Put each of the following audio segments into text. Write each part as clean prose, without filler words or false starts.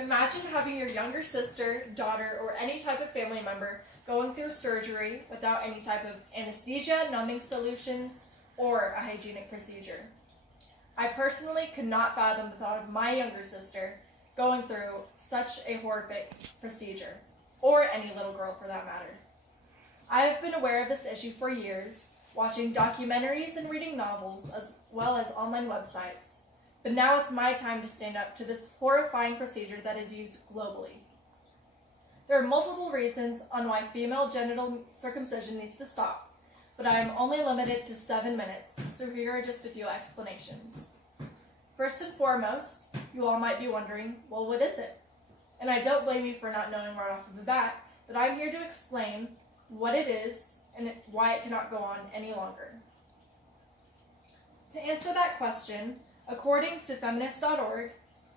Imagine having your younger sister, daughter, or any type of family member going through surgery without any type of anesthesia, numbing solutions, or a hygienic procedure. I personally could not fathom the thought of my younger sister going through such a horrific procedure, or any little girl for that matter. I have been aware of this issue for years, watching documentaries and reading novels as well as online websites, but now it's my time to stand up to this horrifying procedure that is used globally. There are multiple reasons on why female genital circumcision needs to stop, but I am only limited to 7 minutes, so here are just a few explanations. First and foremost, you all might be wondering, well, what is it? And I don't blame you for not knowing right off of the bat, but I'm here to explain what it is and why it cannot go on any longer. To answer that question, according to feminist.org,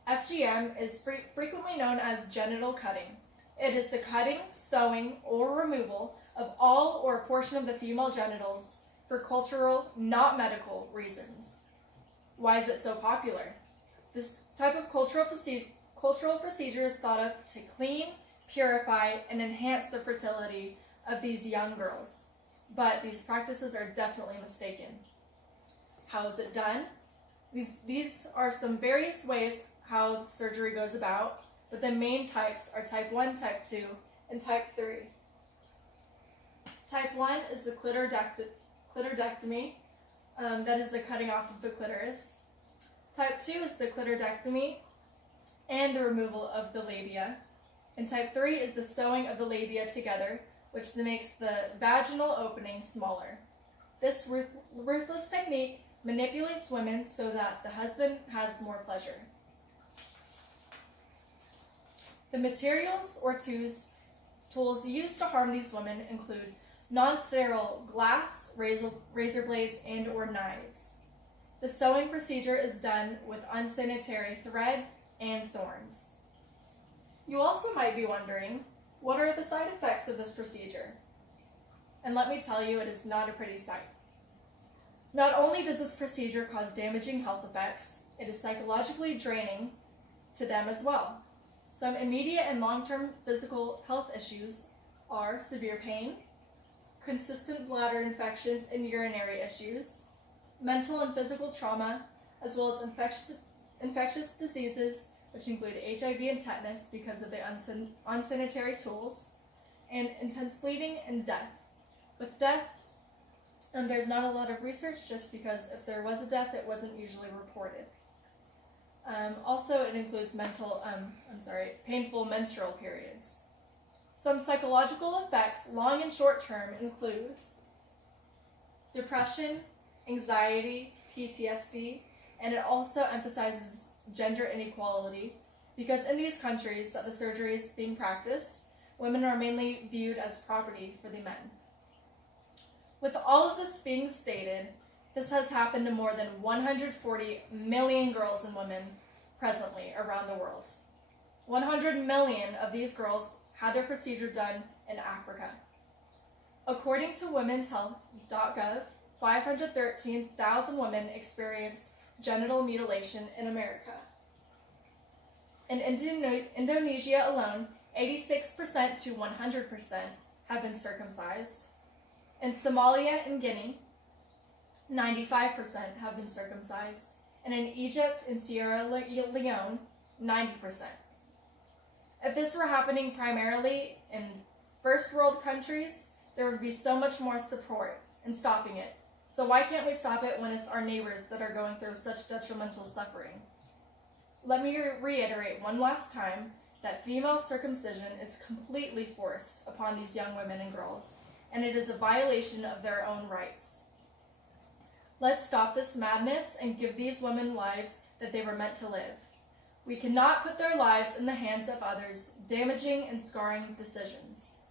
FGM is frequently known as genital cutting. It is the cutting, sewing, or removal of all or a portion of the female genitals for cultural, not medical reasons. Why is it so popular? This type of cultural procedure is thought of to clean, purify, and enhance the fertility of these young girls. But these practices are definitely mistaken. How is it done? These are some various ways how surgery goes about, but the main types are type 1, type 2, and type 3. Type 1 is the clitoridectomy, that is the cutting off of the clitoris. Type 2 is the clitoridectomy and the removal of the labia. And type 3 is the sewing of the labia together, which makes the vaginal opening smaller. This ruthless technique manipulates women so that the husband has more pleasure. The materials or tools used to harm these women include non-sterile glass, razor blades, and or knives. The sewing procedure is done with unsanitary thread and thorns. You also might be wondering, what are the side effects of this procedure? And let me tell you, it is not a pretty sight. Not only does this procedure cause damaging health effects, it is psychologically draining to them as well. Some immediate and long-term physical health issues are severe pain, consistent bladder infections and urinary issues, mental and physical trauma, as well as infectious diseases, which include HIV and tetanus because of the unsanitary tools, and intense bleeding and death. With death, there's not a lot of research just because if there was a death, it wasn't usually reported. Also, it includes painful menstrual periods. Some psychological effects, long and short term, include depression, anxiety, PTSD, and it also emphasizes gender inequality because in these countries that the surgery is being practiced, women are mainly viewed as property for the men. With all of this being stated, this has happened to more than 140 million girls and women presently around the world. 100 million of these girls had their procedure done in Africa. According to womenshealth.gov, 513,000 women experienced genital mutilation in America. In Indonesia alone, 86% to 100% have been circumcised. In Somalia and Guinea, 95% have been circumcised. And in Egypt and Sierra Leone, 90%. If this were happening primarily in first world countries, there would be so much more support in stopping it. So why can't we stop it when it's our neighbors that are going through such detrimental suffering? Let me reiterate one last time that female circumcision is completely forced upon these young women and girls, and it is a violation of their own rights. Let's stop this madness and give these women lives that they were meant to live. We cannot put their lives in the hands of others, damaging and scarring decisions.